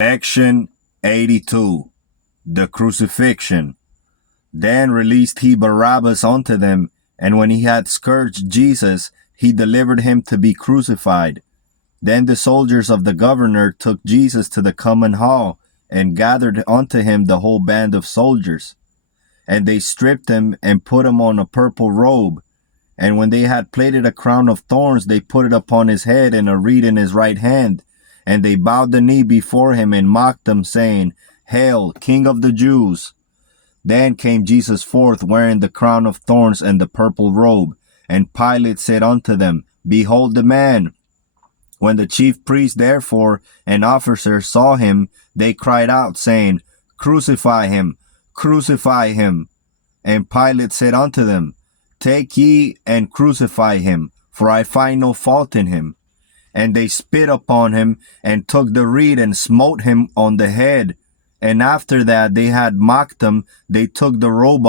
Lection 82. The Crucifixion. Then released he Barabbas unto them, and when he had scourged Jesus, he delivered him to be crucified. Then the soldiers of the governor took Jesus to the common hall, and gathered unto him the whole band of soldiers. And they stripped him, and put him on a purple robe. And when they had plaited a crown of thorns, they put it upon his head, and a reed in his right hand. And they bowed the knee before him, and mocked him, saying, Hail, King of the Jews! Then came Jesus forth, wearing the crown of thorns and the purple robe. And Pilate said unto them, Behold the man! When the chief priests therefore and officers saw him, they cried out, saying, Crucify him! Crucify him! And Pilate said unto them, Take ye and crucify him, for I find no fault in him. And they spit upon him, and took the reed, and smote him on the head. And after that they had mocked him, they took the robe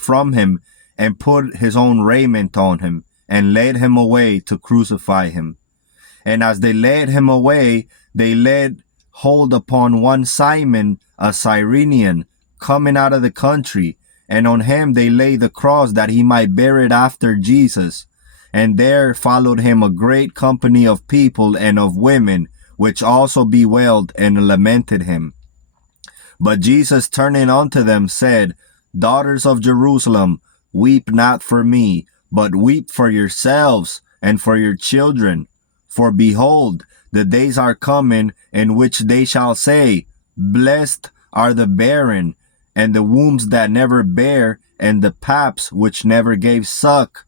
from him, and put his own raiment on him, and led him away to crucify him. And as they led him away, they laid hold upon one Simon, a Cyrenian, coming out of the country, and on him they laid the cross, that he might bear it after Jesus. And there followed him a great company of people and of women, which also bewailed and lamented him. But Jesus, turning unto them, said, Daughters of Jerusalem, weep not for me, but weep for yourselves and for your children. For behold, the days are coming, in which they shall say, Blessed are the barren, and the wombs that never bare, and the paps which never gave suck.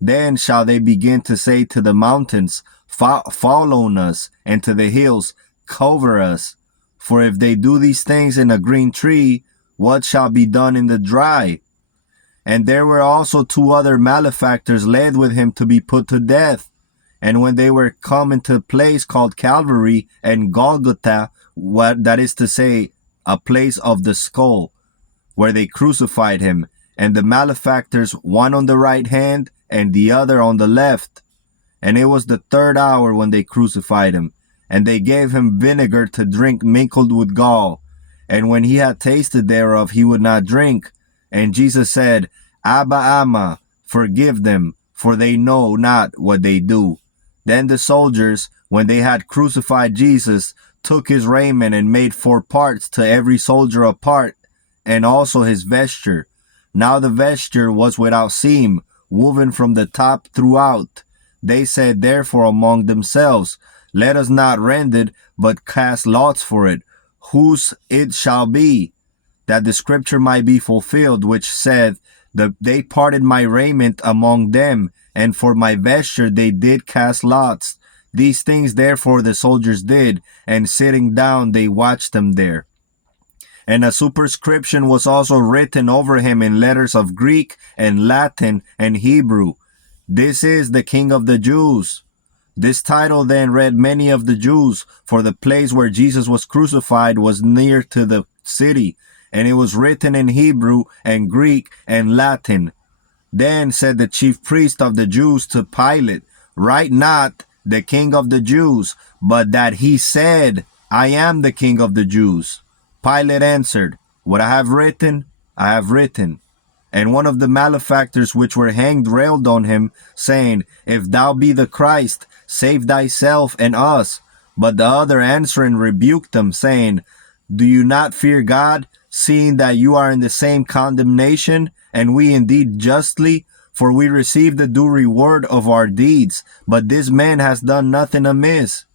Then shall they begin to say to the mountains, Fall on us, and to the hills, Cover us. For if they do these things in a green tree, what shall be done in the dry? And there were also two other malefactors led with him to be put to death. And when they were come into a place called Calvary and Golgotha, that is to say, a place of the skull, where they crucified him, and the malefactors, one on the right hand and the other on the left. And it was the third hour when they crucified him, and they gave him vinegar to drink mingled with gall. And when he had tasted thereof, he would not drink. And Jesus said, Abba, Amma, forgive them, for they know not what they do. Then the soldiers, when they had crucified Jesus, took his raiment and made 4 parts, to every soldier a part, and also his vesture. Now the vesture was without seam, woven from the top throughout. They said therefore among themselves, Let us not rend it, but cast lots for it, whose it shall be, that the scripture might be fulfilled, which saith, They parted my raiment among them, and for my vesture they did cast lots. These things therefore the soldiers did, and sitting down they watched them there. And a superscription was also written over him in letters of Greek and Latin and Hebrew, This is the King of the Jews. This title then read many of the Jews, for the place where Jesus was crucified was near to the city, and it was written in Hebrew and Greek and Latin. Then said the chief priest of the Jews to Pilate, Write not the King of the Jews, but that he said, I am the King of the Jews. Pilate answered, What I have written, I have written. And one of the malefactors which were hanged railed on him, saying, If thou be the Christ, save thyself and us. But the other answering rebuked him, saying, Do you not fear God, seeing that you are in the same condemnation, and we indeed justly? For we receive the due reward of our deeds, but this man has done nothing amiss.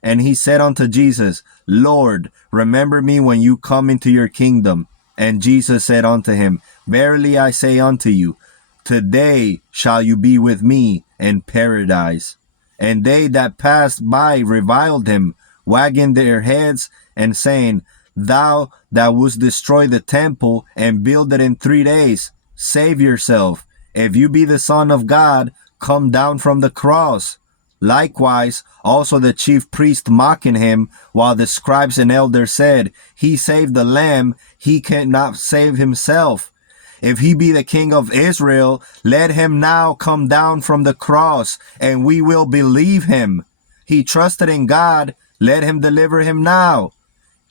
And he said unto Jesus, Lord, remember me when you come into your kingdom. And Jesus said unto him, Verily I say unto you, today shall you be with me in paradise. And they that passed by reviled him, wagging their heads, and saying, Thou that wouldst destroy the temple and build it in 3 days, save yourself. If you be the Son of God, come down from the cross. Likewise, also the chief priest mocking him, while the scribes and elders said, He saved the lamb, he cannot save himself. If he be the King of Israel, let him now come down from the cross, and we will believe him. He trusted in God, let him deliver him now.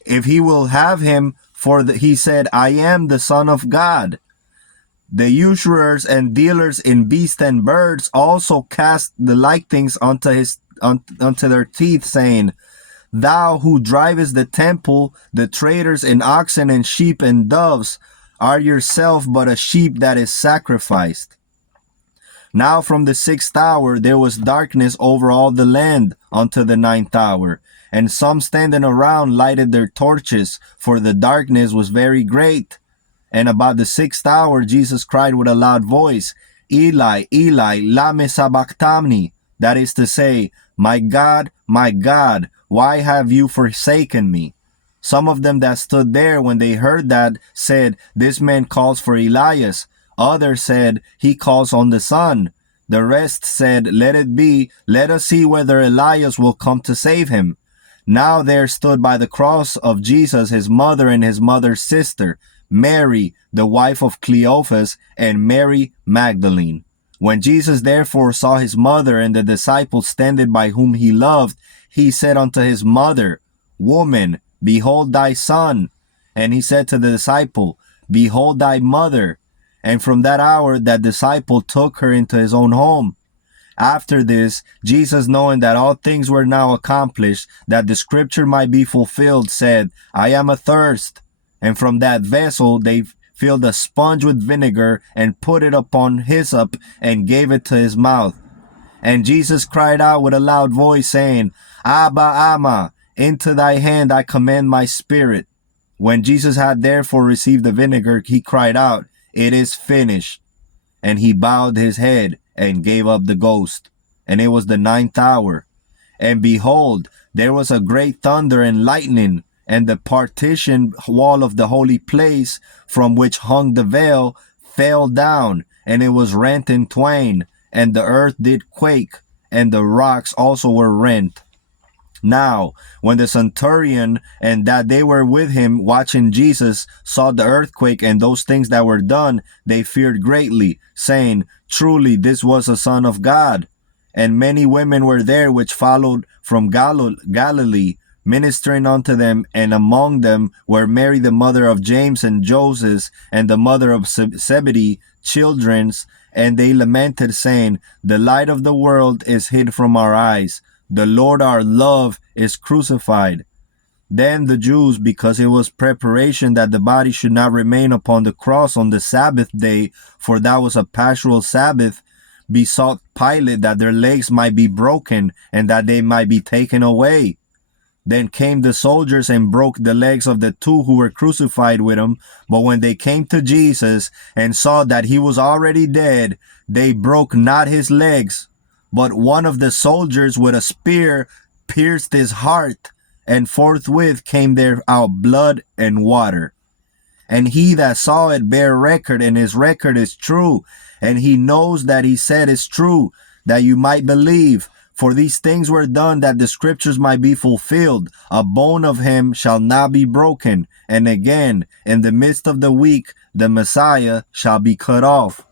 if he will have him, he said, I am the Son of God. The usurers and dealers in beasts and birds also cast the like things unto their teeth, saying, Thou who drivest the temple, the traders in oxen and sheep and doves, are yourself but a sheep that is sacrificed. Now from the 6th hour there was darkness over all the land unto the 9th hour. And some standing around lighted their torches, for the darkness was very great. And about the 6th hour Jesus cried with a loud voice, Eli, Eli, lama sabachthani. That is to say, my God, why have you forsaken me? Some of them that stood there when they heard that said, This man calls for Elias. Others said, He calls on the Son. The rest said, Let it be. Let us see whether Elias will come to save him. Now there stood by the cross of Jesus his mother and his mother's sister, Mary, the wife of Cleophas, and Mary Magdalene. When Jesus therefore saw his mother and the disciple standing by whom he loved, he said unto his mother, Woman, behold thy son. And he said to the disciple, Behold thy mother. And from that hour that disciple took her into his own home. After this, Jesus, knowing that all things were now accomplished, that the scripture might be fulfilled, said, I am athirst. And from that vessel they filled a sponge with vinegar and put it upon hyssop and gave it to his mouth. And Jesus cried out with a loud voice, saying, Abba, Amma, into thy hand I commend my spirit. When Jesus had therefore received the vinegar, he cried out, It is finished. And he bowed his head and gave up the ghost. And it was the 9th hour. And behold, there was a great thunder and lightning, and the partition wall of the holy place, from which hung the veil, fell down, and it was rent in twain, and the earth did quake, and the rocks also were rent. Now, when the centurion and that they were with him watching Jesus saw the earthquake and those things that were done, they feared greatly, saying, Truly this was a Son of God. And many women were there which followed from Galilee, ministering unto them, and among them were Mary the mother of James and Joseph, and the mother of Zebedee, children's, and they lamented, saying, The light of the world is hid from our eyes. The Lord our love is crucified. Then the Jews, because it was preparation that the body should not remain upon the cross on the Sabbath day, for that was a paschal Sabbath, besought Pilate that their legs might be broken and that they might be taken away. Then came the soldiers and broke the legs of the two who were crucified with him. But when they came to Jesus and saw that he was already dead, they broke not his legs. But one of the soldiers with a spear pierced his heart, and forthwith came there out blood and water. And he that saw it bare record, and his record is true, and he knows that he said is true, that you might believe. For these things were done that the scriptures might be fulfilled. A bone of him shall not be broken. And again, in the midst of the week, the Messiah shall be cut off.